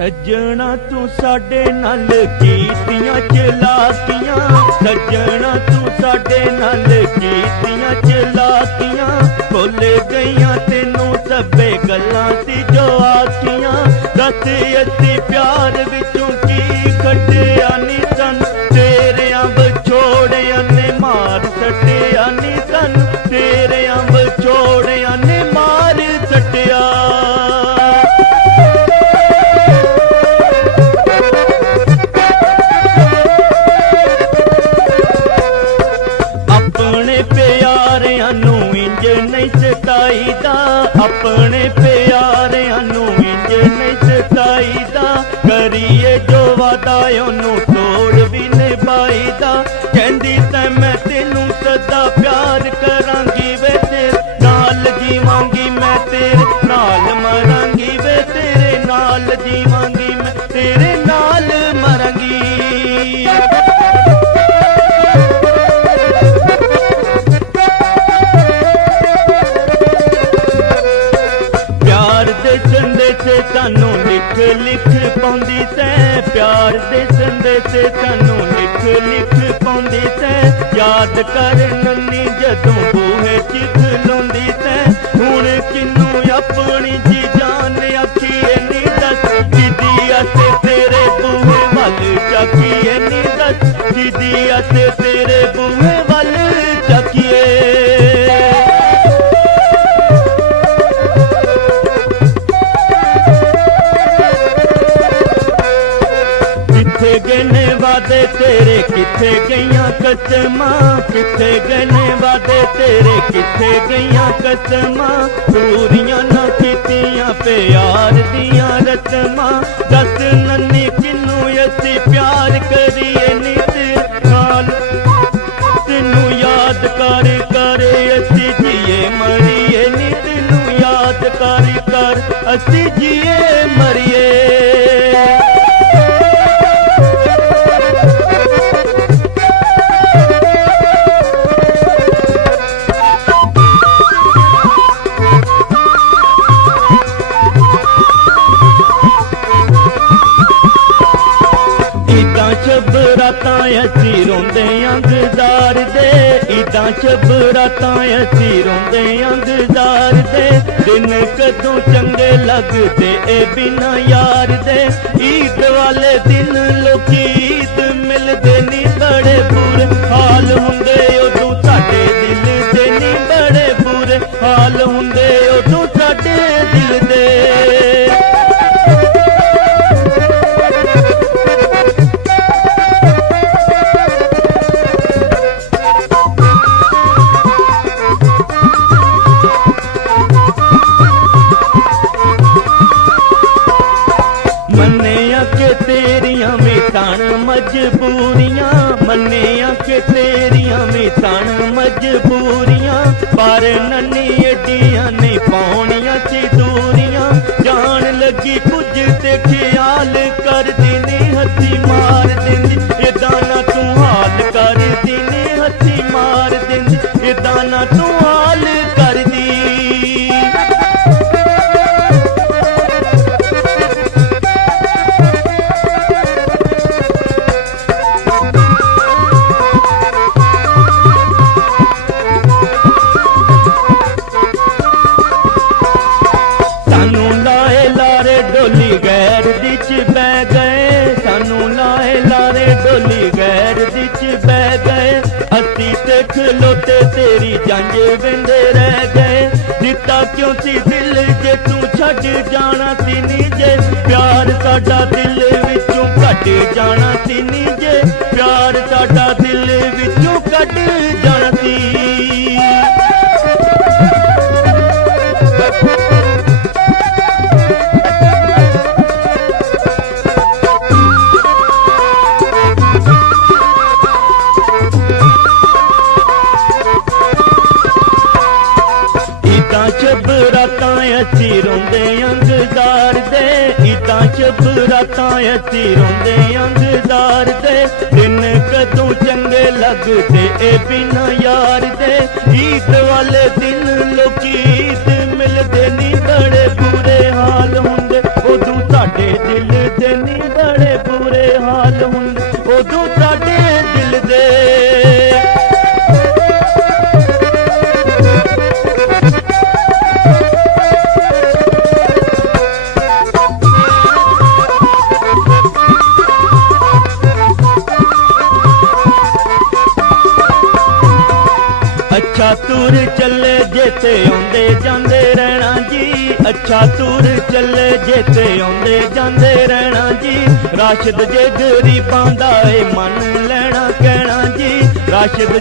सजना तू साडे नाल कीतियां चलाकियां, सजना तू साडे नाल कीतियां चलाकियां, भुल गईयां तैनू सबे गल्लां सी जो आखियां। दस असी प्यार विचों की कटिया नी सन, तेरियां विछोड़ियां ने मार सटिया नी सन, तेरियां विछोड़ियां ने मार सटिया। अपने प्यारियां नू इंज नहीं सताईदा, अपने प्यारियां नू इंज नहीं सताईदा, करिए जो वादा ओनू तोड़ भी निभाईदा। कहंदी तै मैं तेनू सदा प्यार करांगी वे तेरे नाल जीवांगी, मैं तेरे नाल मरांगी वे तेरे नाल जीवांगी, मैं तेरे नाल मरांगी। सानू लिख लिख पाउंदी तै, प्यार दे संदेशे सानू लिख लिख पाउंदी तै। याद कर नन्नी जदों बूहे च खलोंदी तै, हुण किन्नू अपनी जी जान आखीए नी दस, जिदी असे तेरे बूहे वल चाखीए नी दस, जिदी असे तेरे बूहे वल चाखीए। गने वादे तेरे किथे गईयां कसमां, किथे गने वादे तेरे किथे गईयां कसमां, पूरियां ना कीतियां प्यार दियां रस्मां। दस नन्नी किन्नू असी प्यार करिए नी तेरे नाल, तेनू याद कर कर असी जिए मरिए नी, तेनू याद कर कर असी जिए मरिए। शबरातां असी रोंदे अंगदार दे, ईदां शबरातां असी रोंदे अंगदार दे, दिन कदों चंगे लगदे ए बिना यार दे। ईद वाले दिन लोकी ईद मिलदे नी बड़े बुरे हाल हुंदे उदों साडे दिल दे नी, बड़े बुरे हाल हुंदे उदों साडे दिल दे। मन्निया के तेरियां मिटाण मजबूरियां, मन्निया के तेरियां मिटाण मजबूरियां, पर नन्नी एडियां नहीं पाउणियां सी दूरियां। जान लगी कुछ ते ख्याल कर देनी हथी मार देंदी, इदां ना तू हाल कर देनी हथी मार देंदी, इदां ना तू हाल कर दी। सानू लाए लारे डोली गैर दिच बह गए, सानू लाए लारे डोली गैर दिच बह गए, असी ते खलोते तेरी जंज वेंदे रह गए। दिता क्यों सी दिल जे तू छड्ड जाना सी नी जे, प्यार साडा दिल विचों कट जाना सी नी जे, प्यार साडा दिल विचों कट जाना सी। शबरातां असी रोंदे अंगदार दे, ईदां शबरातां असी रोंदे अंगदार दे, दिन कदों चंगे लगदे ए बिना यार दे। ईद वाले दिन लोकी ईद मिलदे नी, बड़े बुरे हाल हुंदे उदों साडे दिल ਚੱਲੇ ਜੇ ਤੇ ਆਉਂਦੇ ਜਾਂਦੇ ਰਹਿਣਾ ਜੀ, ਅੱਛਾ ਟੂਰ ਚੱਲੇ ਜੇ ਤੇ ਆਉਂਦੇ ਜਾਂਦੇ ਰਹਿਣਾ ਜੀ। ਰਾਸ਼ਦ ਜੇ ਗਰੀਬਾਂ ਦਾ ਏ ਮੰਨ ਲੈਣਾ ਕਹਿਣਾ ਜੀ, ਰਾਸ਼ਦ